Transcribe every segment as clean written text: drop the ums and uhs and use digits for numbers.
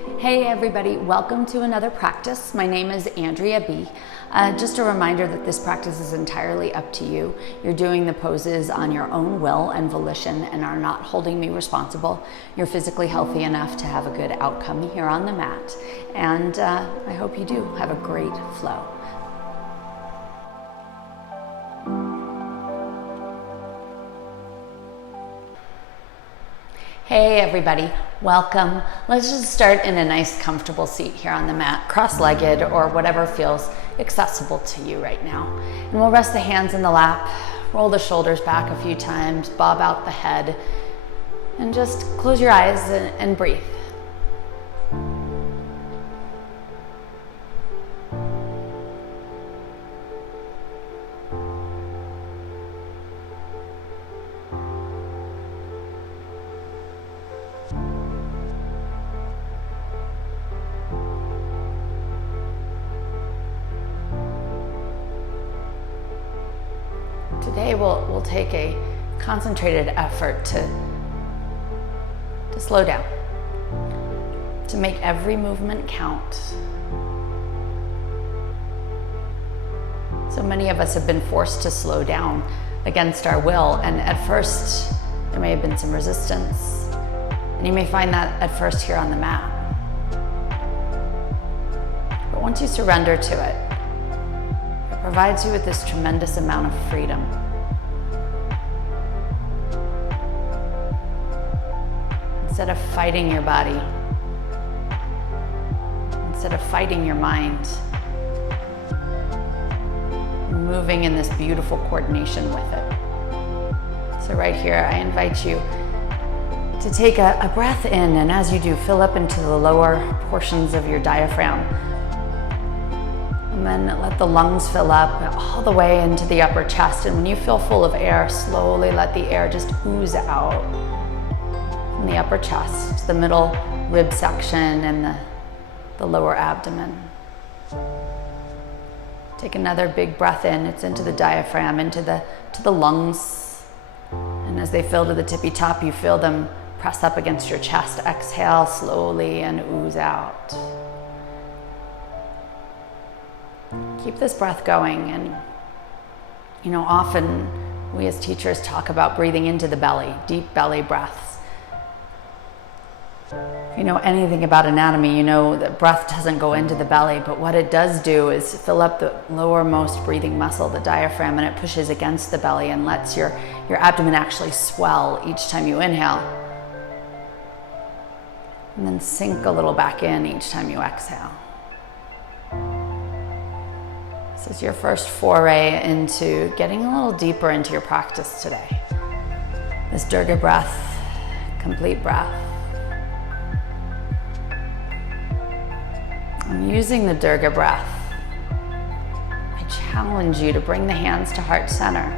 Hey everybody, welcome to another practice. My name is Andrea B. Just a reminder that this practice is entirely up to you. You're doing the poses on your own will and volition and are not holding me responsible. You're physically healthy enough to have a good outcome here on the mat. And I hope you do have a great flow. Hey everybody, welcome. Let's just start in a nice comfortable seat here on the mat, cross-legged or whatever feels accessible to you right now. And we'll rest the hands in the lap, roll the shoulders back a few times, bob out the head, and just close your eyes and breathe. Today we'll take a concentrated effort to slow down, to make every movement count. So many of us have been forced to slow down against our will, and at first there may have been some resistance, and you may find that at first here on the mat. But once you surrender to it, it provides you with this tremendous amount of freedom. Instead of fighting your body, instead of fighting your mind, moving in this beautiful coordination with it. So right here, I invite you to take a breath in, and as you do, fill up into the lower portions of your diaphragm. And then let the lungs fill up all the way into the upper chest. And when you feel full of air, slowly let the air just ooze out from the upper chest, the middle rib section, and the lower abdomen. Take another big breath in. It's into the diaphragm, into the lungs. And as they fill to the tippy top, you feel them press up against your chest. Exhale slowly and ooze out. Keep this breath going. And often we as teachers talk about breathing into the belly, deep belly breaths. If you know anything about anatomy, you know that breath doesn't go into the belly, but what it does do is fill up the lowermost breathing muscle, the diaphragm, and it pushes against the belly and lets your abdomen actually swell each time you inhale. And then sink a little back in each time you exhale. This is your first foray into getting a little deeper into your practice today. This Durga breath, complete breath. I'm using the Durga breath. I challenge you to bring the hands to heart center.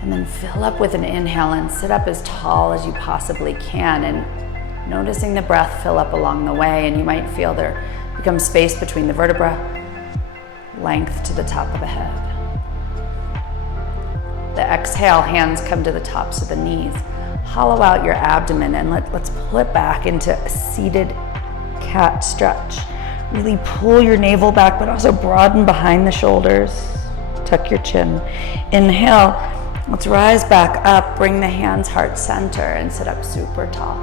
And then fill up with an inhale and sit up as tall as you possibly can. And noticing the breath fill up along the way, and you might feel there becomes space between the vertebra, length to the top of the head. The exhale, hands come to the tops of the knees. Hollow out your abdomen and let's pull it back into a seated cat stretch. Really pull your navel back, but also broaden behind the shoulders. Tuck your chin. Inhale, let's rise back up. Bring the hands heart center and sit up super tall.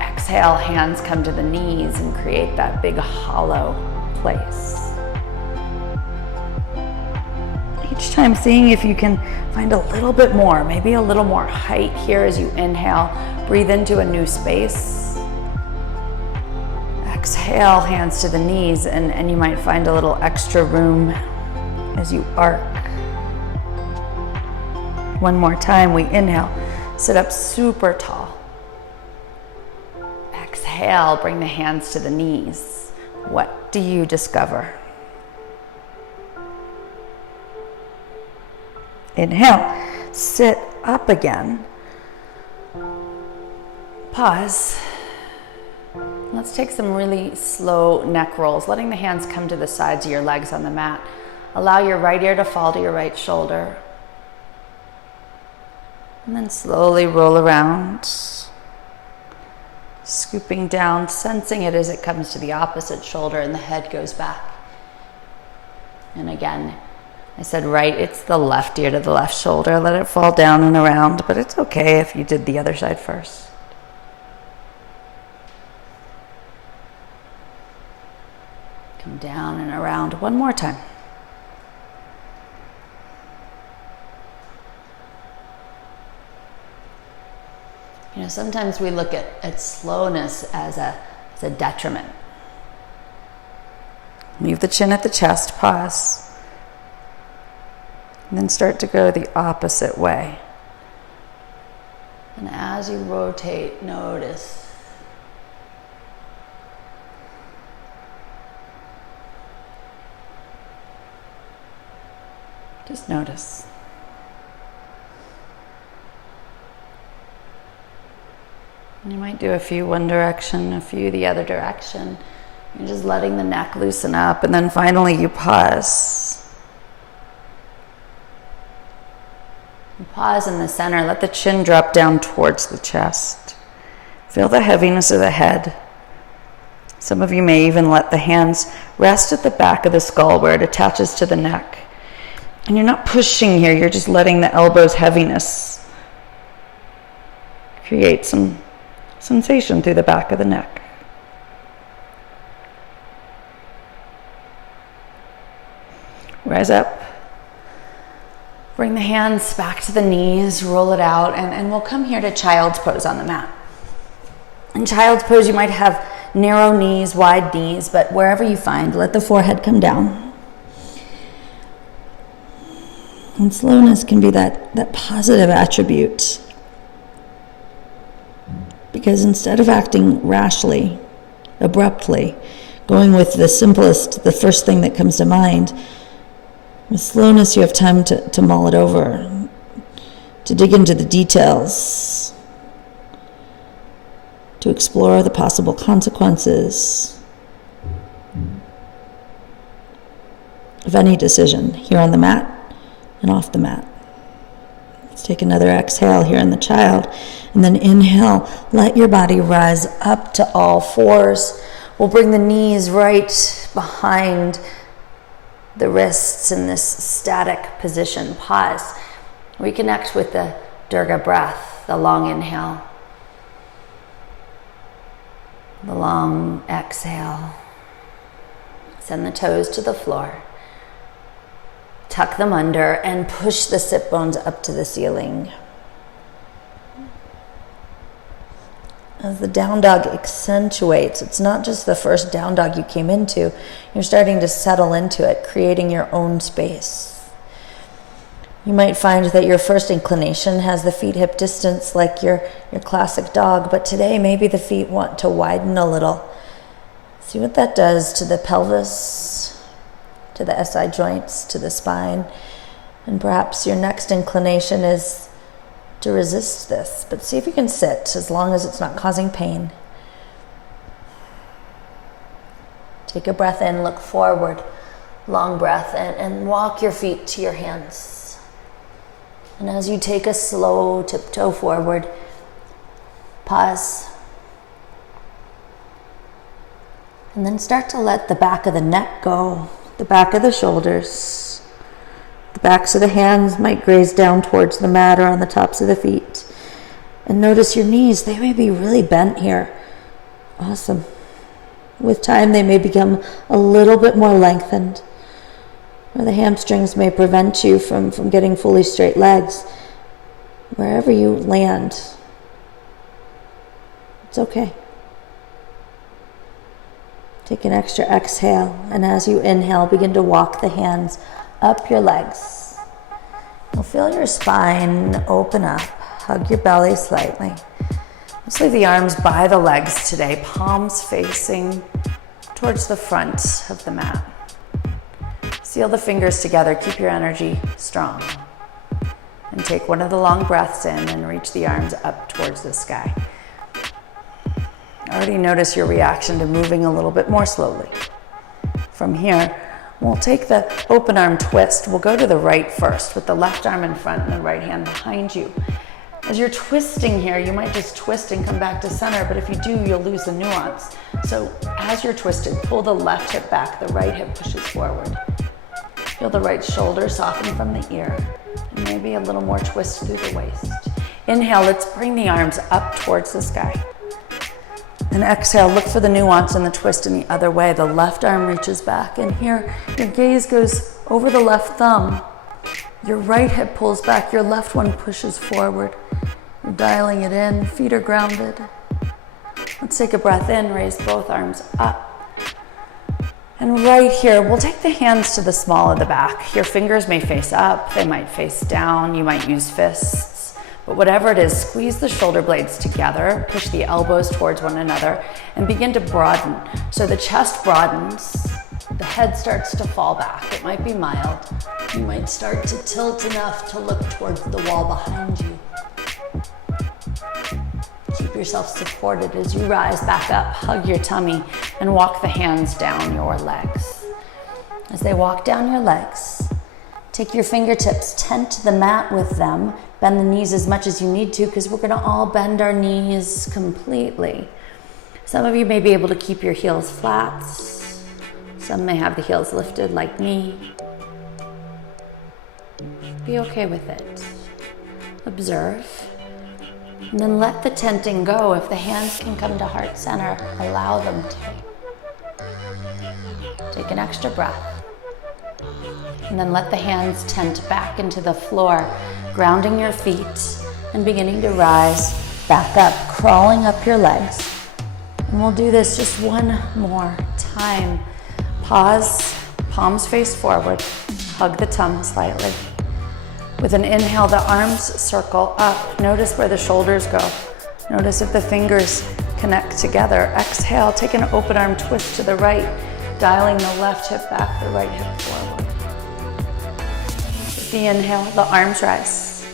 Exhale, hands come to the knees and create that big hollow place. Each time seeing if you can find a little bit more, maybe a little more height here as you inhale. Breathe into a new space. Exhale, hands to the knees, and you might find a little extra room as you arc. One more time, we inhale, sit up super tall. Exhale, bring the hands to the knees. What do you discover? Inhale, sit up again. Pause. Let's take some really slow neck rolls, letting the hands come to the sides of your legs on the mat. Allow your right ear to fall to your right shoulder. And then slowly roll around. Scooping down, sensing it as it comes to the opposite shoulder and the head goes back. And again, I said right, it's the left ear to the left shoulder. Let it fall down and around, but it's okay if you did the other side first. Come down and around one more time. You know, sometimes we look at slowness as a detriment. Leave the chin at the chest, pause, and then start to go the opposite way. And as you rotate, notice. Just notice. You might do a few one direction, a few the other direction. You're just letting the neck loosen up, and then finally you pause. You pause in the center, let the chin drop down towards the chest. Feel the heaviness of the head. Some of you may even let the hands rest at the back of the skull where it attaches to the neck. And you're not pushing here, you're just letting the elbow's heaviness create some sensation through the back of the neck. Rise up. Bring the hands back to the knees, roll it out, and we'll come here to child's pose on the mat. In child's pose, you might have narrow knees, wide knees, but wherever you find, let the forehead come down. And slowness can be that positive attribute. Because instead of acting rashly, abruptly, going with the simplest, the first thing that comes to mind, with slowness you have time to mull it over, to dig into the details, to explore the possible consequences of any decision here on the mat and off the mat. Let's take another exhale here in the child. And then inhale, let your body rise up to all fours. We'll bring the knees right behind the wrists in this static position. Pause. Reconnect with the Durga breath, the long inhale, the long exhale. Send the toes to the floor. Tuck them under and push the sit bones up to the ceiling. As the down dog accentuates, it's not just the first down dog you came into, you're starting to settle into it, creating your own space. You might find that your first inclination has the feet hip distance like your classic dog, but today maybe the feet want to widen a little. See what that does to the pelvis, to the SI joints, to the spine, and perhaps your next inclination is to resist this, but see if you can sit as long as it's not causing pain. Take a breath in, look forward, long breath, and walk your feet to your hands. And as you take a slow tiptoe forward, pause. And then start to let the back of the neck go, the back of the shoulders. The backs of the hands might graze down towards the mat or on the tops of the feet. And notice your knees, they may be really bent here. Awesome. With time, they may become a little bit more lengthened. Or the hamstrings may prevent you from getting fully straight legs. Wherever you land, it's okay. Take an extra exhale, and as you inhale, begin to walk the hands up your legs. You'll feel your spine open up. Hug your belly slightly. Let's leave the arms by the legs today, palms facing towards the front of the mat. Seal the fingers together. Keep your energy strong. And take one of the long breaths in and reach the arms up towards the sky. Already notice your reaction to moving a little bit more slowly. From here, we'll take the open arm twist. We'll go to the right first with the left arm in front and the right hand behind you. As you're twisting here, you might just twist and come back to center, but if you do, you'll lose the nuance. So as you're twisted, pull the left hip back, the right hip pushes forward. Feel the right shoulder soften from the ear, and maybe a little more twist through the waist. Inhale, let's bring the arms up towards the sky. And exhale, look for the nuance and the twist in the other way. The left arm reaches back, and here your gaze goes over the left thumb. Your right hip pulls back, your left one pushes forward. You're dialing it in, feet are grounded. Let's take a breath in, raise both arms up. And right here, we'll take the hands to the small of the back. Your fingers may face up, they might face down, you might use fists. But whatever it is, squeeze the shoulder blades together, push the elbows towards one another, and begin to broaden. So the chest broadens, the head starts to fall back. It might be mild. You might start to tilt enough to look towards the wall behind you. Keep yourself supported as you rise back up, hug your tummy, and walk the hands down your legs. As they walk down your legs, take your fingertips, tent the mat with them, bend the knees as much as you need to, because we're gonna all bend our knees completely. Some of you may be able to keep your heels flat. Some may have the heels lifted like me. Be okay with it. Observe. And then let the tenting go. If the hands can come to heart center, allow them to. Take an extra breath. And then let the hands tent back into the floor, grounding your feet and beginning to rise back up, crawling up your legs. And we'll do this just one more time. Pause, palms face forward, hug the tongue slightly. With an inhale, the arms circle up. Notice where the shoulders go. Notice if the fingers connect together. Exhale, take an open arm twist to the right, dialing the left hip back, the right hip forward. With the inhale, the arms rise.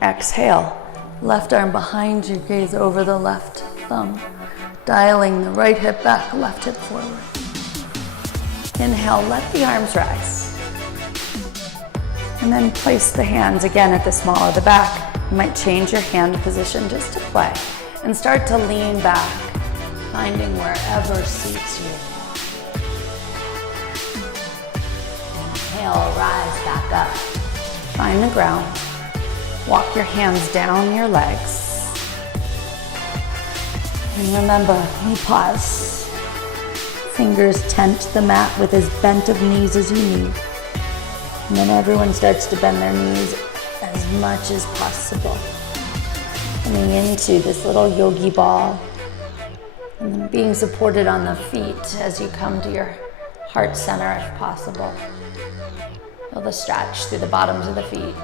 Exhale, left arm behind you, gaze over the left thumb, dialing the right hip back, left hip forward. Inhale, let the arms rise. And then place the hands again at the small of the back. You might change your hand position just to play and start to lean back, finding wherever suits you. Inhale, rise back up. Find the ground. Walk your hands down your legs. And remember, we pause. Fingers tent the mat with as bent of knees as you need. And then everyone starts to bend their knees as much as possible. Coming into this little yogi ball. And then being supported on the feet as you come to your heart center if possible. Feel the stretch through the bottoms of the feet.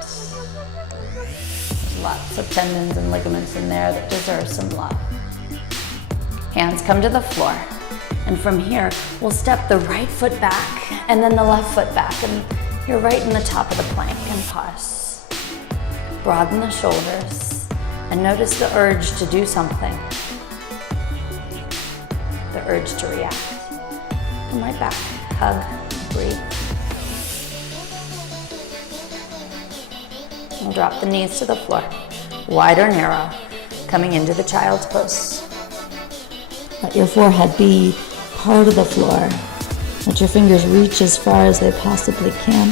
There's lots of tendons and ligaments in there that deserve some love. Hands come to the floor. And from here, we'll step the right foot back and then the left foot back. And you're right in the top of the plank and pause. Broaden the shoulders and notice the urge to do something. The urge to react. Come right back, hug, breathe. And drop the knees to the floor, wide or narrow, coming into the child's pose. Let your forehead be part of the floor. Let your fingers reach as far as they possibly can.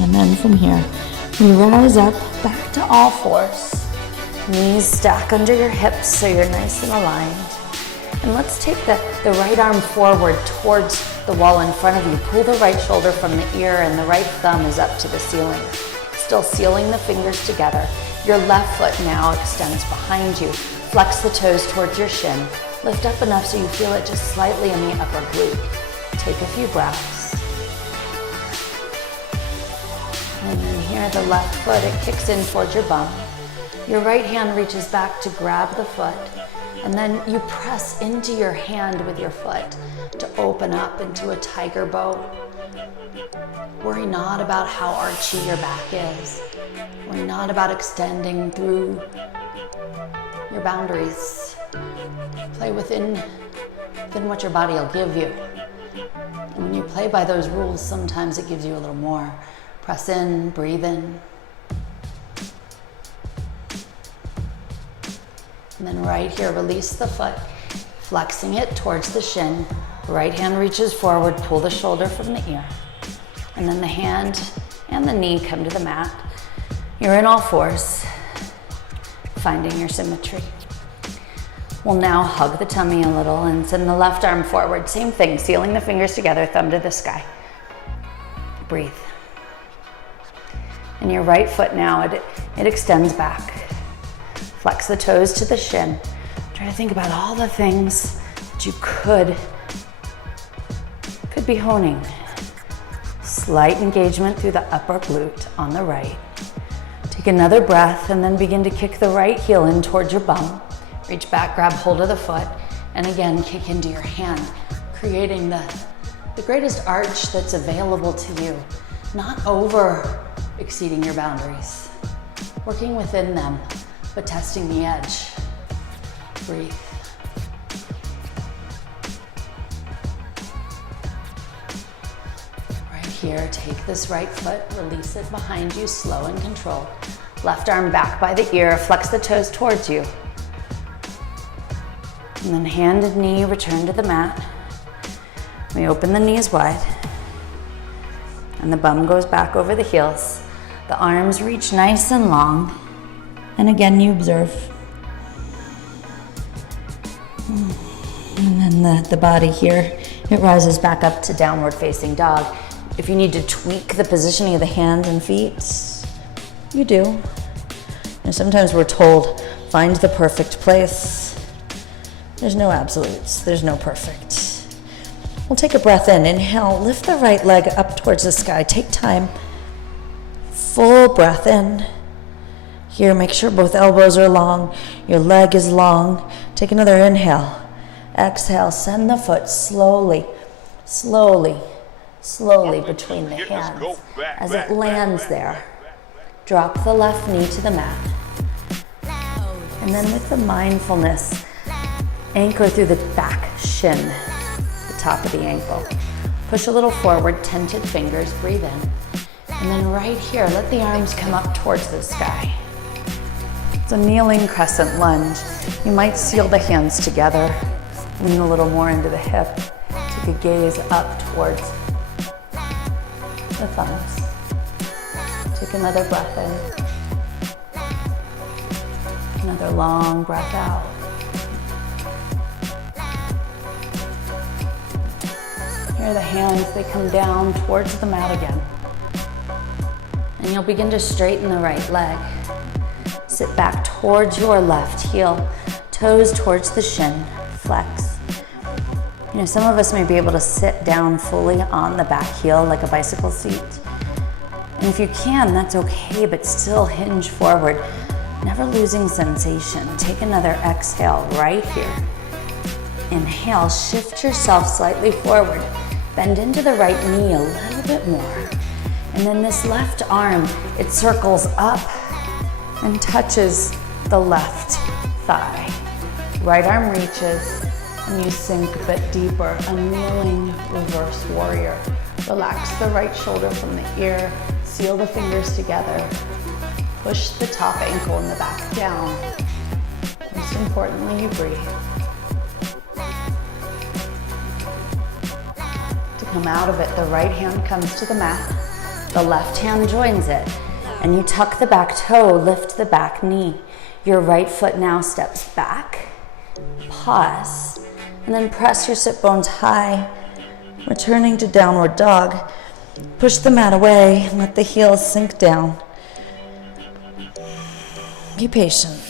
And then from here, we rise up back to all fours. Knees stack under your hips so you're nice and aligned. And let's take the right arm forward towards the wall in front of you. Pull the right shoulder from the ear and the right thumb is up to the ceiling. Still sealing the fingers together. Your left foot now extends behind you. Flex the toes towards your shin. Lift up enough so you feel it just slightly in the upper glute. Take a few breaths. And then here, the left foot, it kicks in towards your bum. Your right hand reaches back to grab the foot. And then you press into your hand with your foot to open up into a tiger bow. Worry not about how archy your back is. Worry not about extending through your boundaries. Play within what your body will give you. And when you play by those rules, sometimes it gives you a little more Press in, breathe in. And then right here, release the foot, flexing it towards the shin. Right hand reaches forward, pull the shoulder from the ear. And then the hand and the knee come to the mat. You're in all fours, finding your symmetry. We'll now hug the tummy a little and send the left arm forward. Same thing, sealing the fingers together, thumb to the sky. Breathe. And your right foot now, it extends back. Flex the toes to the shin. Try to think about all the things that you could be honing. Slight engagement through the upper glute on the right. Take another breath and then begin to kick the right heel in towards your bum. Reach back, grab hold of the foot, and again, kick into your hand, creating the greatest arch that's available to you. Not over exceeding your boundaries. Working within them, but testing the edge. Breathe. Right here, take this right foot, release it behind you, slow and controlled. Left arm back by the ear, flex the toes towards you. And then hand and knee return to the mat. We open the knees wide. And the bum goes back over the heels. The arms reach nice and long. And again, you observe. And then the body here, it rises back up to downward facing dog. If you need to tweak the positioning of the hands and feet, you do. And sometimes we're told, find the perfect place. There's no absolutes, there's no perfect. We'll take a breath in. Inhale, lift the right leg up towards the sky. Take time. Full breath in. Here, make sure both elbows are long, your leg is long. Take another inhale. Exhale, send the foot slowly between the hands. As it lands there, drop the left knee to the mat. And then with the mindfulness, anchor through the back shin, the top of the ankle. Push a little forward, tented fingers, breathe in. And then right here, let the arms come up towards the sky. It's a kneeling crescent lunge. You might seal the hands together, lean a little more into the hip. Take a gaze up towards the thumbs. Take another breath in. Another long breath out. Here the hands, they come down towards the mat again. And you'll begin to straighten the right leg. Sit back towards your left heel, toes towards the shin, flex. You know, some of us may be able to sit down fully on the back heel like a bicycle seat. And if you can, that's okay, but still hinge forward, never losing sensation. Take another exhale right here. Inhale, shift yourself slightly forward. Bend into the right knee a little bit more. And then this left arm, it circles up and touches the left thigh. Right arm reaches and you sink a bit deeper, a kneeling reverse warrior. Relax the right shoulder from the ear, seal the fingers together. Push the top ankle and the back down. Most importantly, you breathe. To come out of it, the right hand comes to the mat. The left hand joins it, and you tuck the back toe, lift the back knee. Your right foot now steps back, pause, and then press your sit bones high, returning to downward dog. Push the mat away and let the heels sink down. Be patient.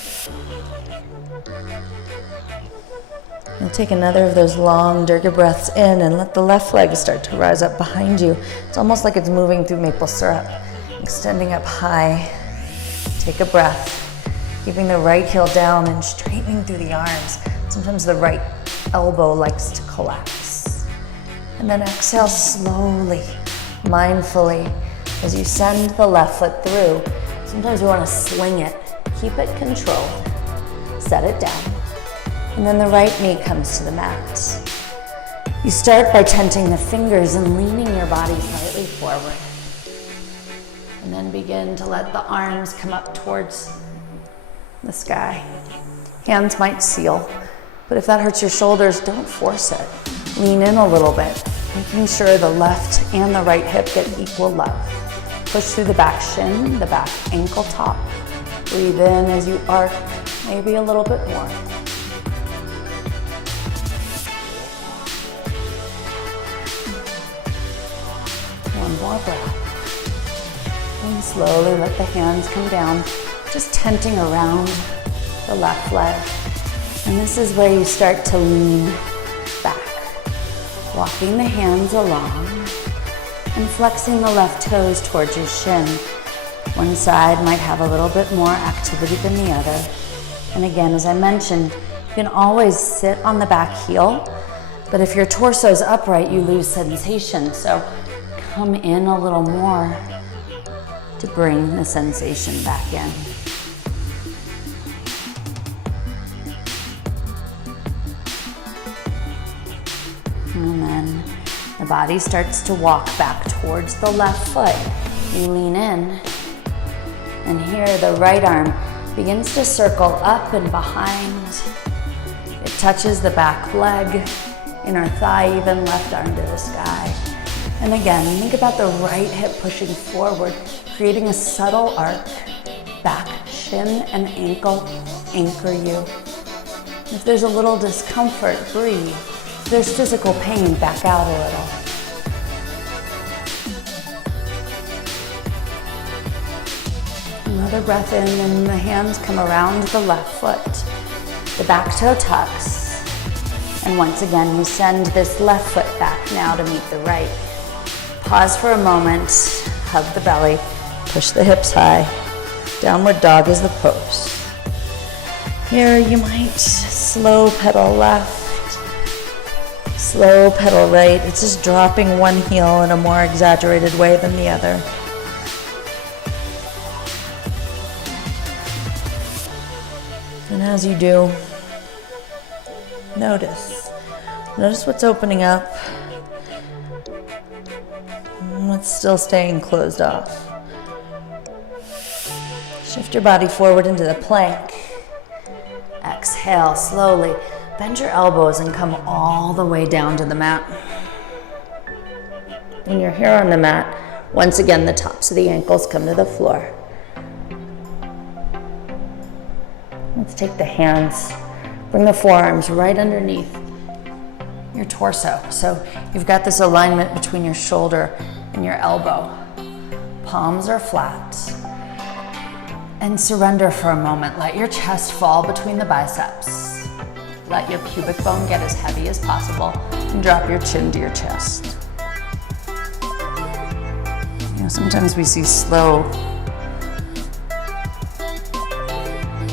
And take another of those long Durga breaths in and let the left leg start to rise up behind you. It's almost like it's moving through maple syrup, extending up high. Take a breath, keeping the right heel down and straightening through the arms. Sometimes the right elbow likes to collapse. And then exhale slowly, mindfully, as you send the left foot through. Sometimes we want to sling it. Keep it controlled. Set it down. And then the right knee comes to the mat. You start by tenting the fingers and leaning your body slightly forward. And then begin to let the arms come up towards the sky. Hands might seal, but if that hurts your shoulders, don't force it. Lean in a little bit, making sure the left and the right hip get equal love. Push through the back shin, the back ankle top. Breathe in as you arc, maybe a little bit more. One more breath. And slowly let the hands come down, just tenting around the left leg. And this is where you start to lean back, walking the hands along and flexing the left toes towards your shin. One side might have a little bit more activity than the other. And again, as I mentioned, you can always sit on the back heel, but if your torso's upright, you lose sensation. So come in a little more to bring the sensation back in. And then the body starts to walk back towards the left foot. You lean in, and here the right arm begins to circle up and behind. It touches the back leg, inner thigh, even left arm to the sky. And again, think about the right hip pushing forward, creating a subtle arc. Back, shin, and ankle anchor you. If there's a little discomfort, breathe. If there's physical pain, back out a little. Another breath in, and the hands come around the left foot. The back toe tucks. And once again, you send this left foot back now to meet the right. Pause for a moment, hug the belly, push the hips high. Downward dog is the pose. Here you might slow pedal left, slow pedal right. It's just dropping one heel in a more exaggerated way than the other. And as you do, notice what's opening up and what's still staying closed off. Shift your body forward into the plank. Exhale slowly. Bend your elbows and come all the way down to the mat. When you're here on the mat, once again, the tops of the ankles come to the floor. Let's take the hands, bring the forearms right underneath your torso. So you've got this alignment between your shoulder and your elbow. Palms are flat. And surrender for a moment. Let your chest fall between the biceps. Let your pubic bone get as heavy as possible and drop your chin to your chest. You know, sometimes we see slow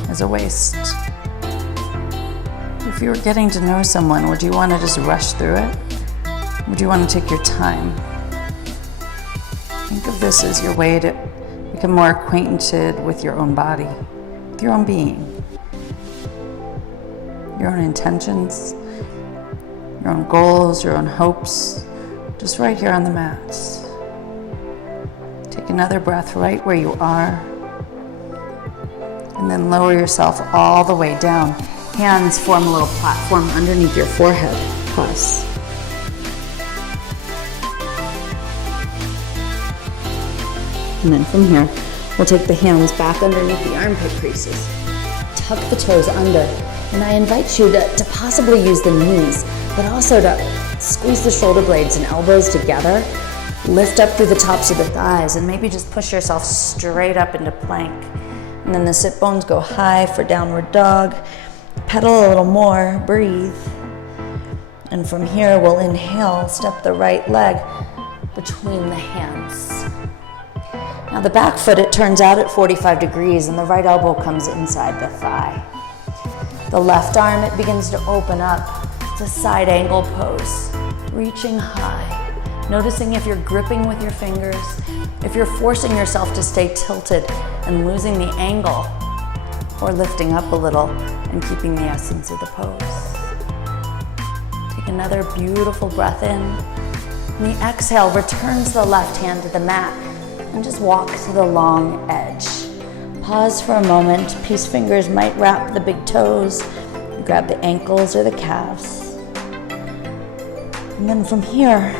as a waste. If you were getting to know someone, would you want to just rush through it? Would you want to take your time? Think of this as your way to become more acquainted with your own body, with your own being, your own intentions, your own goals, your own hopes, just right here on the mat. Take another breath right where you are, and then lower yourself all the way down. Hands form a little platform underneath your forehead. Pause. And then from here, we'll take the hands back underneath the armpit creases. Tuck the toes under. And I invite you to possibly use the knees, but also to squeeze the shoulder blades and elbows together. Lift up through the tops of the thighs and maybe just push yourself straight up into plank. And then the sit bones go high for downward dog. Pedal a little more, breathe. And from here, we'll inhale, step the right leg between the hands. Now the back foot, it turns out at 45 degrees and the right elbow comes inside the thigh. The left arm, it begins to open up. It's a side angle pose, reaching high. Noticing if you're gripping with your fingers, if you're forcing yourself to stay tilted and losing the angle, or lifting up a little and keeping the essence of the pose. Take another beautiful breath in. And the exhale returns the left hand to the mat. and just walk to the long edge. Pause for a moment. Peace fingers might wrap the big toes. Grab the ankles or the calves. And then from here,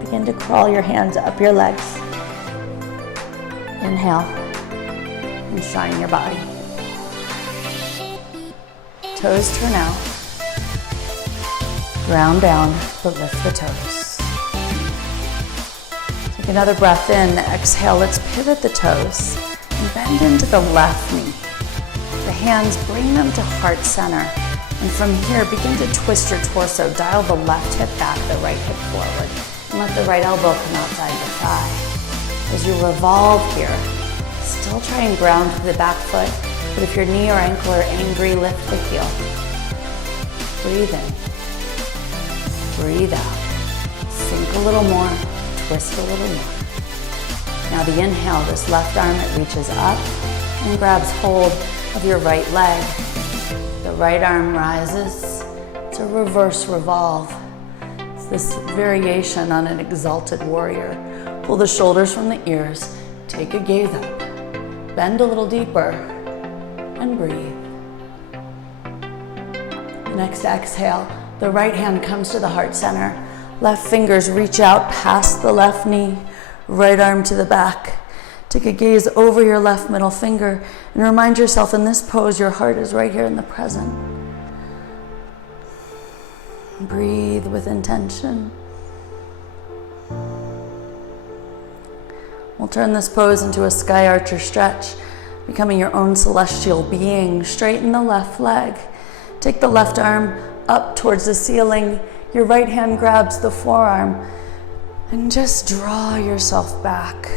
begin to crawl your hands up your legs. Inhale and shine your body. Toes turn out. Ground down, but lift the toes. Take another breath in. Exhale, let's pivot the toes and bend into the left knee. The hands, bring them to heart center. And from here, begin to twist your torso. Dial the left hip back, the right hip forward. And let the right elbow come outside the thigh. As you revolve here, still try and ground to the back foot. But if your knee or ankle are angry, lift the heel. Breathe in. Breathe out. Sink a little more. Twist a little more. Now the inhale, this left arm, it reaches up and grabs hold of your right leg. The right arm rises. It's a reverse revolve. It's this variation on an exalted warrior. Pull the shoulders from the ears. Take a gaze up. Bend a little deeper and breathe. Next exhale, the right hand comes to the heart center. Left fingers reach out past the left knee. Right arm to the back. Take a gaze over your left middle finger and remind yourself in this pose, your heart is right here in the present. Breathe with intention. We'll turn this pose into a sky archer stretch, becoming your own celestial being. Straighten the left leg. Take the left arm up towards the ceiling. Your right hand grabs the forearm and just draw yourself back.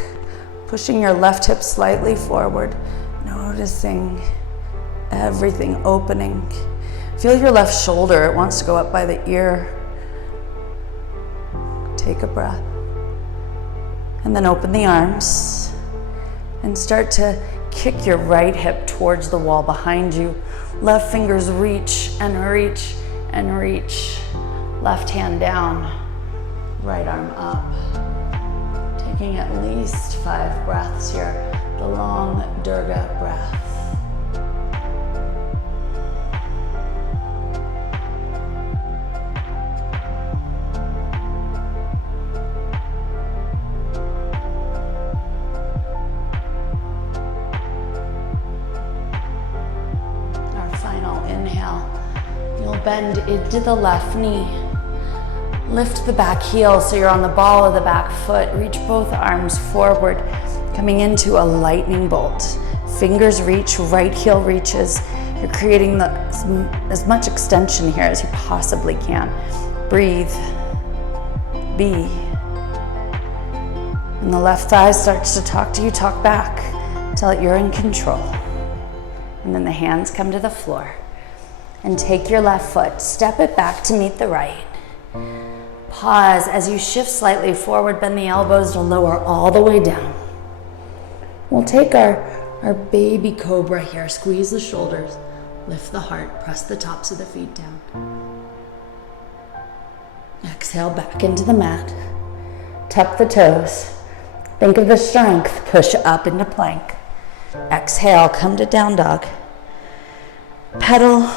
Pushing your left hip slightly forward, noticing everything opening. Feel your left shoulder, it wants to go up by the ear. Take a breath. And then open the arms and start to kick your right hip towards the wall behind you. Left fingers reach and reach and reach. Left hand down, right arm up. Taking at least 5 breaths here, the long Durga breath. Our final inhale, you'll bend into the left knee. Lift the back heel so you're on the ball of the back foot. Reach both arms forward, coming into a lightning bolt. Fingers reach, right heel reaches. You're creating as much extension here as you possibly can. Breathe. Be. When the left thigh starts to talk to you, talk back. Tell it you're in control. And then the hands come to the floor. And take your left foot, step it back to meet the right. Pause as you shift slightly forward, bend the elbows to lower all the way down. We'll take our baby cobra here, squeeze the shoulders, lift the heart, press the tops of the feet down. Exhale back into the mat, tuck the toes, think of the strength, push up into plank. Exhale, come to down dog. Pedal.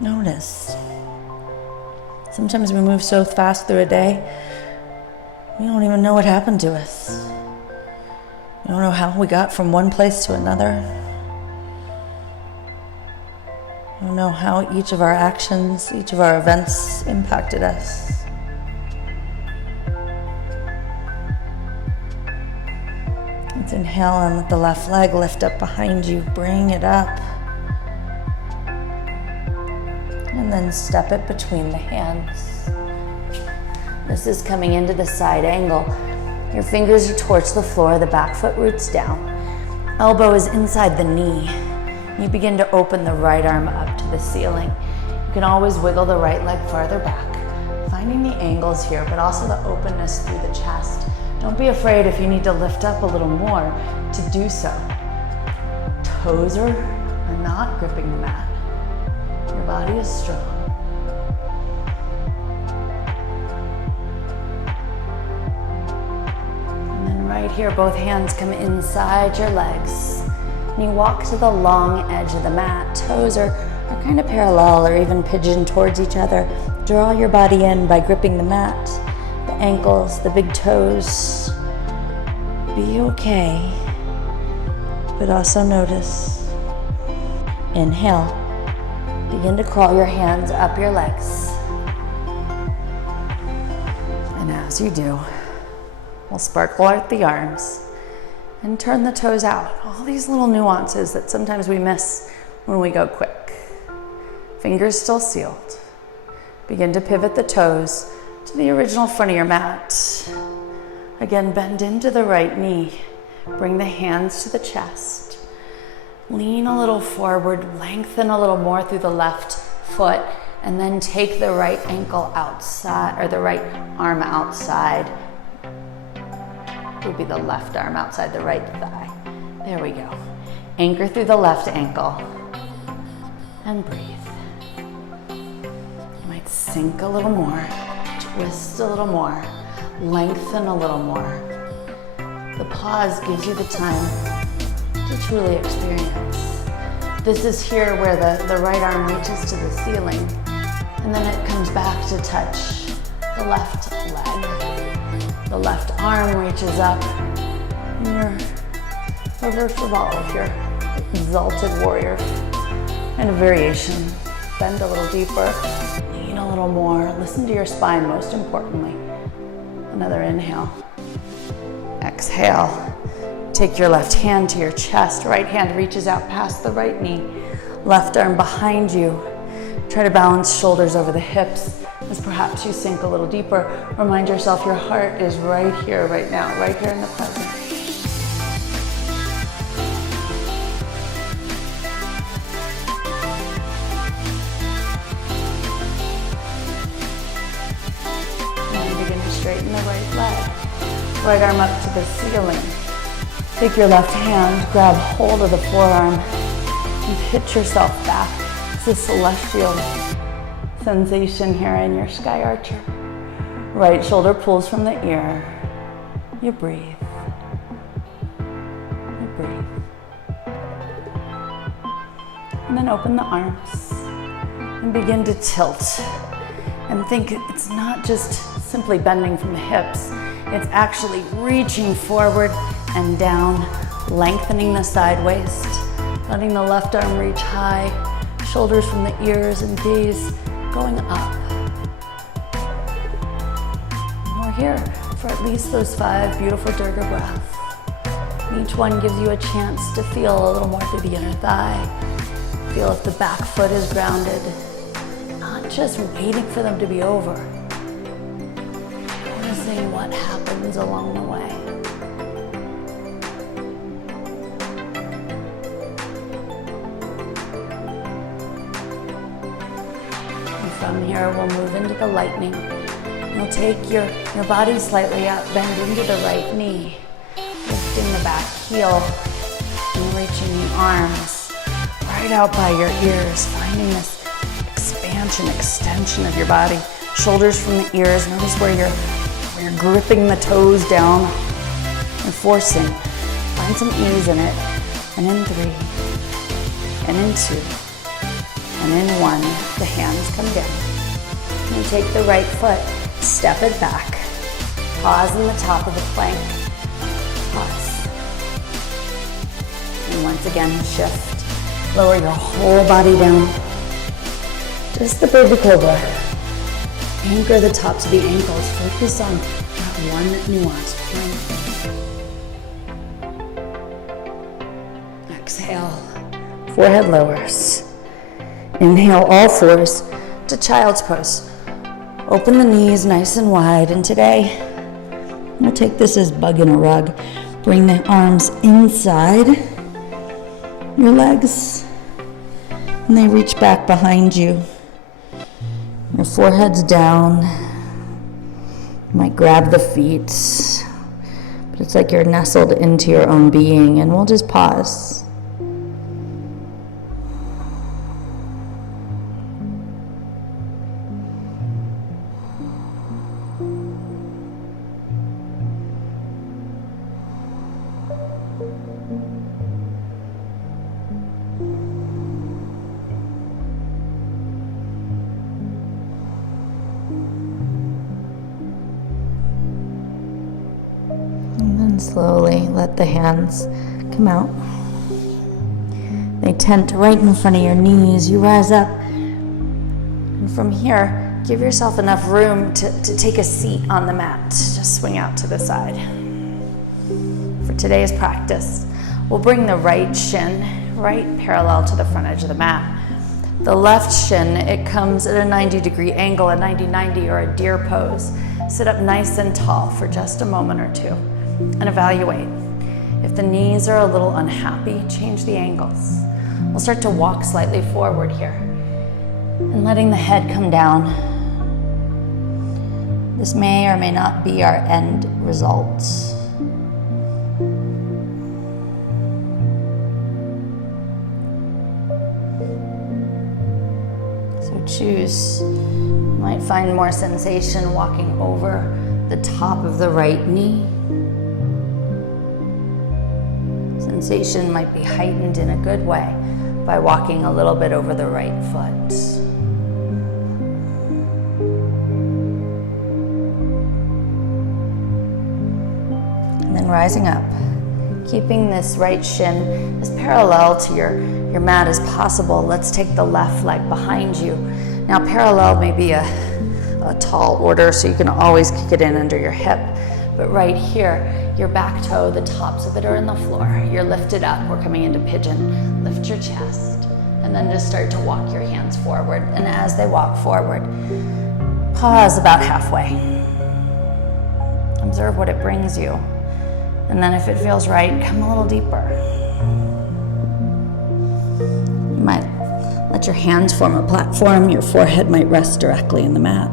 Notice. Sometimes we move so fast through a day, we don't even know what happened to us. We don't know how we got from one place to another. We don't know how each of our actions, each of our events impacted us. Let's inhale and let the left leg lift up behind you. Bring it up. And then step it between the hands. This is coming into the side angle. Your fingers are towards the floor, the back foot roots down. Elbow is inside the knee. You begin to open the right arm up to the ceiling. You can always wiggle the right leg farther back, finding the angles here, but also the openness through the chest. Don't be afraid if you need to lift up a little more to do so. Toes are not gripping the mat. Your body is strong. Right here, both hands come inside your legs. And you walk to the long edge of the mat. Toes are kind of parallel or even pigeon towards each other. Draw your body in by gripping the mat, the ankles, the big toes. Be okay, but also notice. Inhale. Begin to crawl your hands up your legs. And as you do, we'll sparkle out the arms and turn the toes out. All these little nuances that sometimes we miss when we go quick. Fingers still sealed. Begin to pivot the toes to the original front of your mat. Again, bend into the right knee. Bring the hands to the chest. Lean a little forward, lengthen a little more through the left foot, and then take the right ankle outside, or the right arm outside. Would be the left arm outside the right thigh. There we go. Anchor through the left ankle and breathe. You might sink a little more, twist a little more, lengthen a little more. The pause gives you the time to truly experience. This is here where the right arm reaches to the ceiling, and then it comes back to touch the left leg. The left arm reaches up, and your reverse revolve, your exalted warrior. And a variation. Bend a little deeper, lean a little more, listen to your spine most importantly. Another inhale. Exhale. Take your left hand to your chest. Right hand reaches out past the right knee. Left arm behind you. Try to balance shoulders over the hips as perhaps you sink a little deeper. Remind yourself your heart is right here, right now, right here in the present. And then begin to straighten the right leg. Right arm up to the ceiling. Take your left hand, grab hold of the forearm, and pitch yourself back. It's a celestial sensation here in your sky archer. Right shoulder pulls from the ear. You breathe. You breathe. And then open the arms and begin to tilt. And think it's not just simply bending from the hips. It's actually reaching forward and down, lengthening the side waist, letting the left arm reach high, shoulders from the ears and gaze going up. And we're here for at least those 5 beautiful Durga breaths. Each one gives you a chance to feel a little more through the inner thigh. Feel if the back foot is grounded, not just waiting for them to be over. Noticing what happens along the way. From here, we'll move into the lightning. You'll take your body slightly up, bend into the right knee, lifting the back heel and reaching the arms right out by your ears, finding this expansion, extension of your body. Shoulders from the ears, notice where you're gripping the toes down and forcing. Find some ease in it. And in 3, and in 2, and in 1, the hands come down. You take the right foot, step it back. Pause in the top of the plank. Pause. And once again, shift. Lower your whole body down. Just the baby cobra. Anchor the tops of the ankles. Focus on that one nuance. Exhale. Forehead lowers. Inhale all fours to child's pose. Open the knees nice and wide, and today we'll take this as bug in a rug. Bring the arms inside your legs, and they reach back behind you. Your forehead's down. You might grab the feet, but it's like you're nestled into your own being, and we'll just pause. slowly let the hands come out. They tent right in front of your knees. You rise up. And from here, give yourself enough room to take a seat on the mat. Just swing out to the side. For today's practice, we'll bring the right shin right parallel to the front edge of the mat. The left shin, it comes at a 90-degree angle, a 90-90 or a deer pose. Sit up nice and tall for just a moment or two and evaluate. If the knees are a little unhappy, change the angles. We'll start to walk slightly forward here and letting the head come down. This may or may not be our end result. So choose. You might find more sensation walking over the top of the right knee. Sensation might be heightened in a good way by walking a little bit over the right foot. And then rising up, keeping this right shin as parallel to your mat as possible. Let's take the left leg behind you. Now parallel may be a tall order, so you can always kick it in under your hip. But right here, your back toe, the tops of it are in the floor. You're lifted up. We're coming into pigeon. Lift your chest. And then just start to walk your hands forward. And as they walk forward, pause about halfway. Observe what it brings you. And then if it feels right, come a little deeper. You might let your hands form a platform. Your forehead might rest directly in the mat.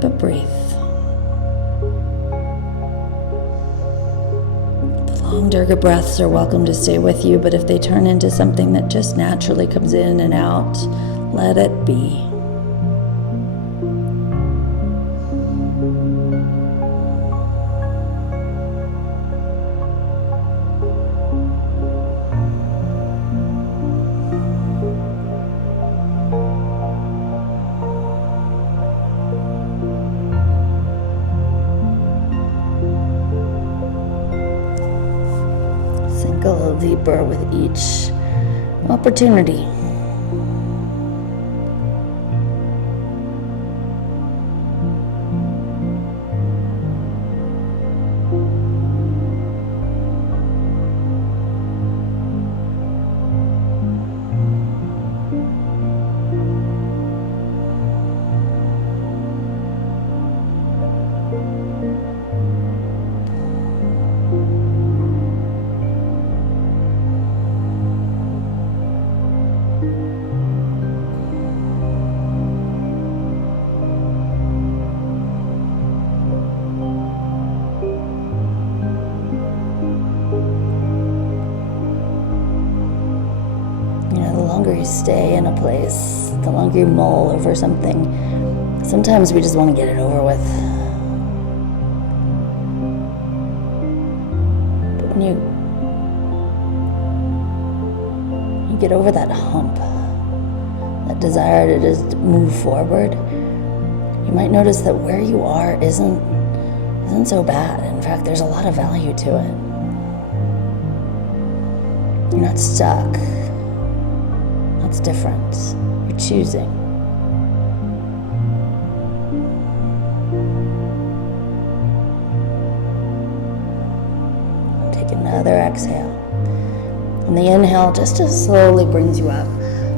But breathe. Long Durga breaths are welcome to stay with you, but if they turn into something that just naturally comes in and out, let it be. A little deeper with each opportunity. Stay in a place, the longer you mull over something, sometimes we just want to get it over with. But when you get over that hump, that desire to just move forward, you might notice that where you are isn't so bad. In fact, there's a lot of value to it. You're not stuck. That's different. You're choosing. Take another exhale. And the inhale just as slowly brings you up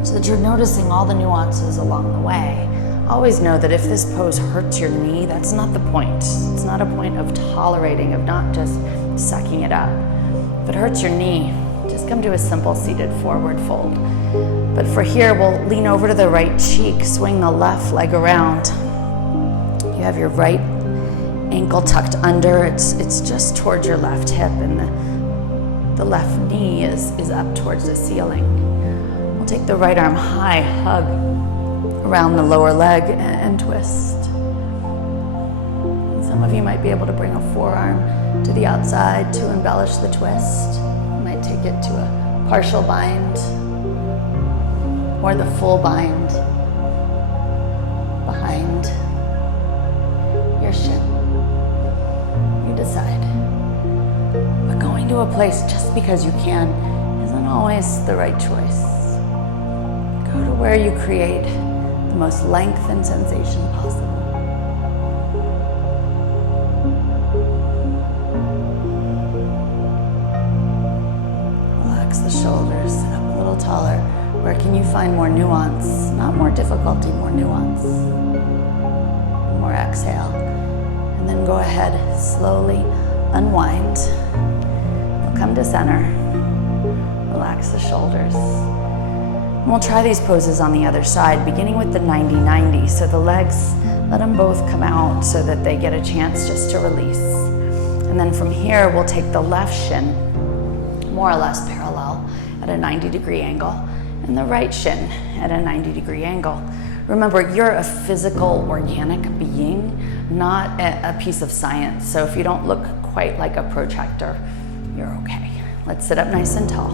so that you're noticing all the nuances along the way. Always know that if this pose hurts your knee, that's not the point. It's not a point of tolerating, of not just sucking it up. If it hurts your knee, just come to a simple seated forward fold. But for here, we'll lean over to the right cheek, swing the left leg around. You have your right ankle tucked under. It's just towards your left hip, and the left knee is up towards the ceiling. We'll take the right arm high, hug around the lower leg, and twist. Some of you might be able to bring a forearm to the outside to embellish the twist. You might take it to a partial bind or the full bind behind your shin. You to a place just because you can isn't always the right choice. Go to where you create the most length and sensation possible. Relax the shoulders, sit up a little taller. Where can you find more nuance? Not more difficulty, more nuance. More exhale. And then go ahead, slowly unwind. We'll come to center. Relax the shoulders. And we'll try these poses on the other side, beginning with the 90-90. So the legs, let them both come out so that they get a chance just to release. And then from here, we'll take the left shin, more or less parallel at a 90-degree angle, and the right shin at a 90-degree angle. Remember, you're a physical, organic being, not a piece of science. So if you don't look quite like a protractor, you're okay. Let's sit up nice and tall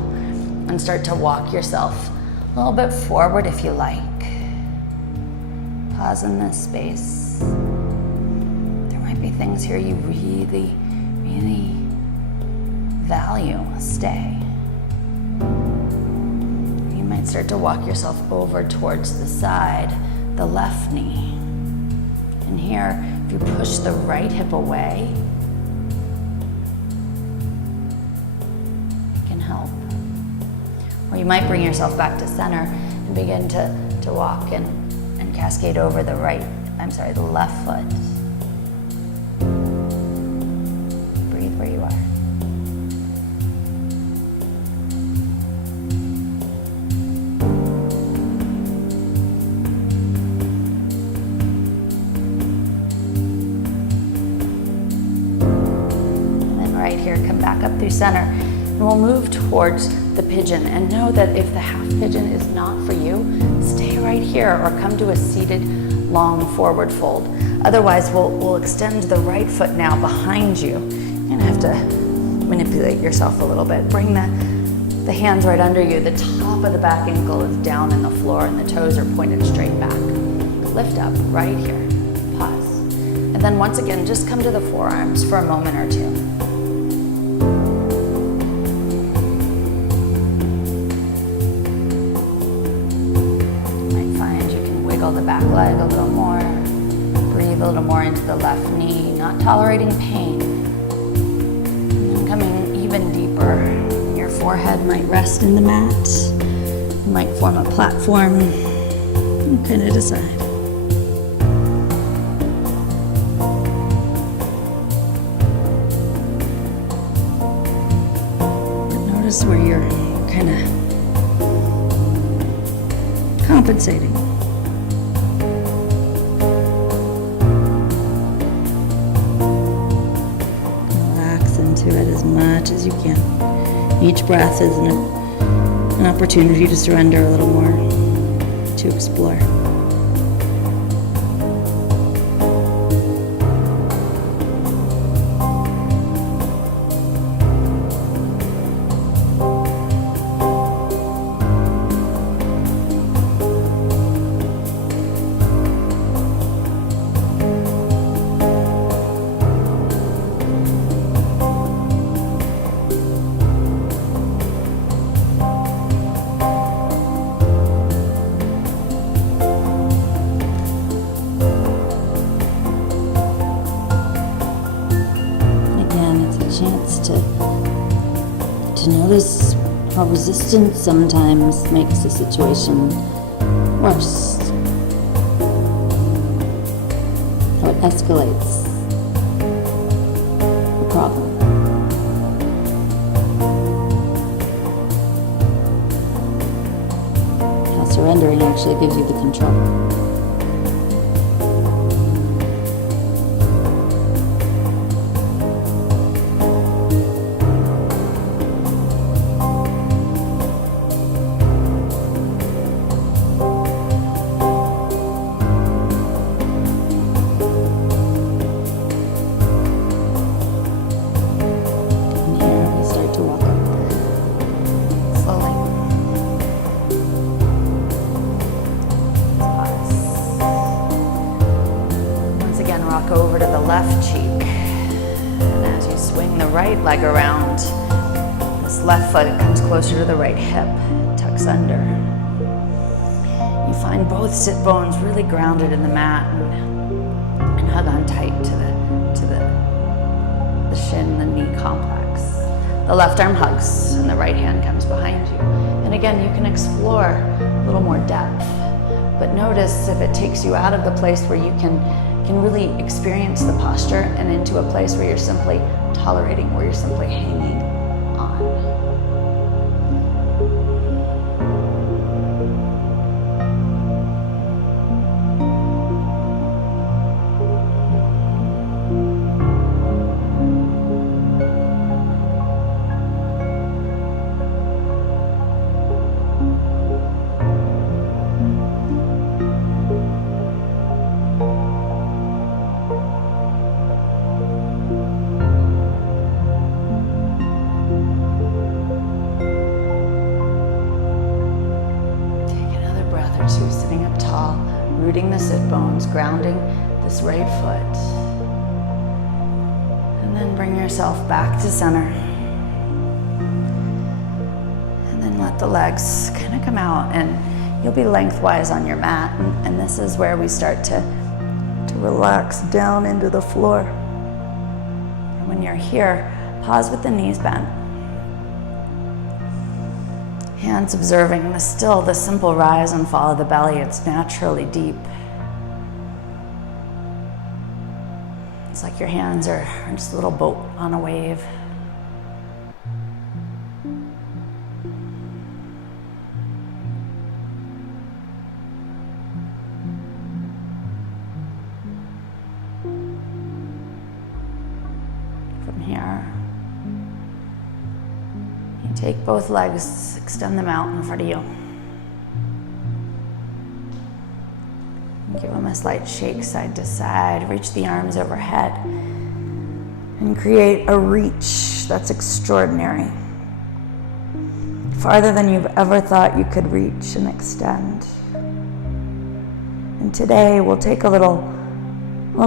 and start to walk yourself a little bit forward if you like. Pause in this space. There might be things here you really, really value. Stay. You might start to walk yourself over towards the side, the left knee. And here, if you push the right hip away, it can help. Or you might bring yourself back to center and begin to walk and cascade over the left foot. Breathe where you are. And then right here, come back up through center. And we'll move towards the pigeon, and know that if the half pigeon is not for you, stay right here or come to a seated long forward fold. Otherwise, we'll extend the right foot now behind you. You're gonna have to manipulate yourself a little bit. Bring the hands right under you. The top of the back ankle is down in the floor and the toes are pointed straight back. Lift up right here, pause. And then once again, just come to the forearms for a moment or two. The back leg a little more. Breathe a little more into the left knee, not tolerating pain. And then coming even deeper. Your forehead might rest in the mat. You might form a platform. You kind of decide. But notice where you're kind of compensating. Into it as much as you can. Each breath is an opportunity to surrender a little more, to explore. Chance to notice how resistance sometimes makes a situation worse, how it escalates the problem. How surrendering actually gives you the control. Over to the left cheek. And as you swing the right leg around, This left foot comes closer to the right hip, tucks under. You find both sit bones really grounded in the mat and hug on tight to the shin, the knee complex. The left arm hugs and the right hand comes behind you. And again, you can explore a little more depth, but notice if it takes you out of the place where you can really experience the posture and into a place where you're simply tolerating, where you're simply hanging on. Two, sitting up tall, rooting the sit bones, grounding this right foot. And then bring yourself back to center. And then let the legs kind of come out, and you'll be lengthwise on your mat. And this is where we start to relax down into the floor. And when you're here, pause with the knees bent. Hands observing the simple rise and fall of the belly. It's naturally deep. It's like your hands are just a little boat on a wave. From here, take both legs, extend them out in front of you. Give them a slight shake side to side. Reach the arms overhead and create a reach that's extraordinary. Farther than you've ever thought you could reach and extend. And today we'll take a little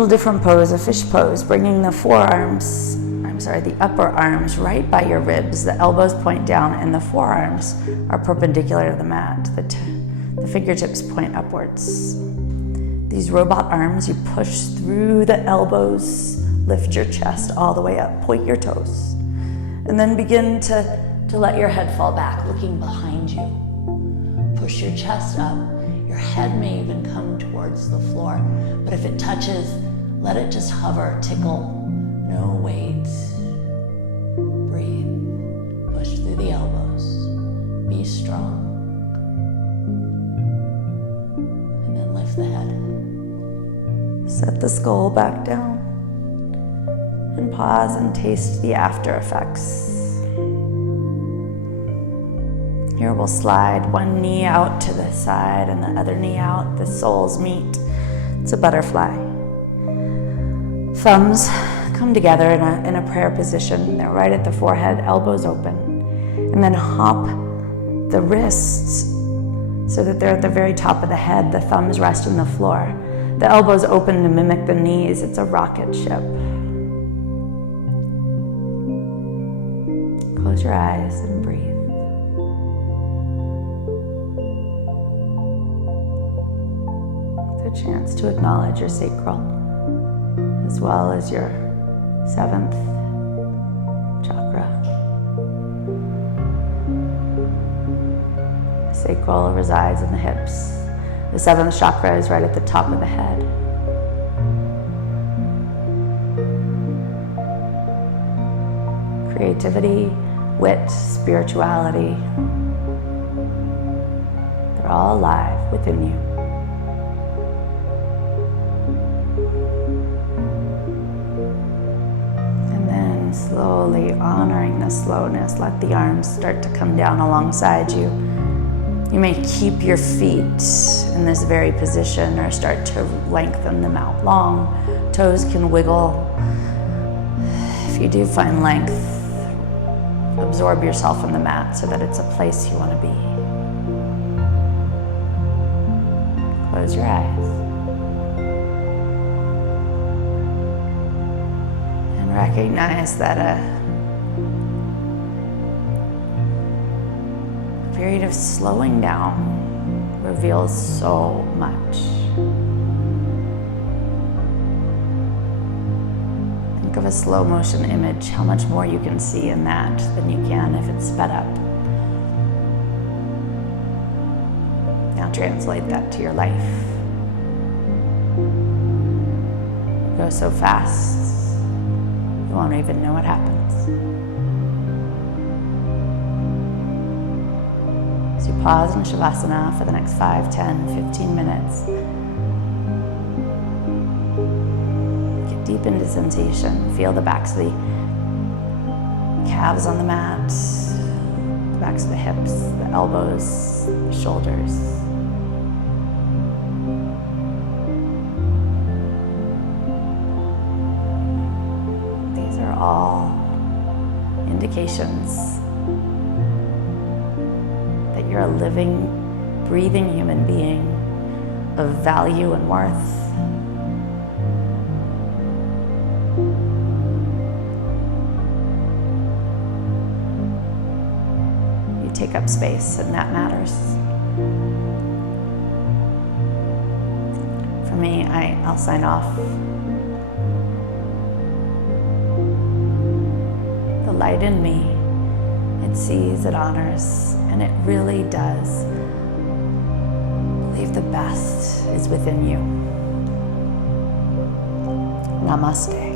different pose, a fish pose, bringing the the upper arms right by your ribs. The elbows point down and the forearms are perpendicular to the mat. The fingertips point upwards. These robot arms, you push through the elbows, lift your chest all the way up, point your toes, and then begin to let your head fall back, looking behind you. Push your chest up. Your head may even come towards the floor, but if it touches, let it just hover, tickle. No weight. Breathe. Push through the elbows. Be strong. And then lift the head. Set the skull back down. And pause and taste the after effects. Here we'll slide one knee out to the side and the other knee out. The soles meet. It's a butterfly. Thumbs come together in a prayer position. They're right at the forehead, elbows open. And then hop the wrists so that they're at the very top of the head. The thumbs rest on the floor. The elbows open to mimic the knees. It's a rocket ship. Close your eyes and breathe. It's a chance to acknowledge your sacral, as well as your 7th chakra. The sacral resides in the hips. The 7th chakra is right at the top of the head. Creativity, wit, spirituality, they're all alive within you. Slowly honoring the slowness, let the arms start to come down alongside you. You may keep your feet in this very position or start to lengthen them out long. Toes can wiggle. If you do find length, absorb yourself in the mat so that it's a place you want to be. Close your eyes. Recognize that period of slowing down reveals so much. Think of a slow motion image, how much more you can see in that than you can if it's sped up. Now translate that to your life. You go so fast, you won't even know what happens. As you pause in Shavasana for the next 5, 10, 15 minutes, get deep into sensation. Feel the backs of the calves on the mat, the backs of the hips, the elbows, the shoulders. These are all indications that you're a living, breathing human being of value and worth. You take up space, and that matters. For me, I'll sign off. The light in me, it sees, it honors, and it really does believe the best is within you. Namaste.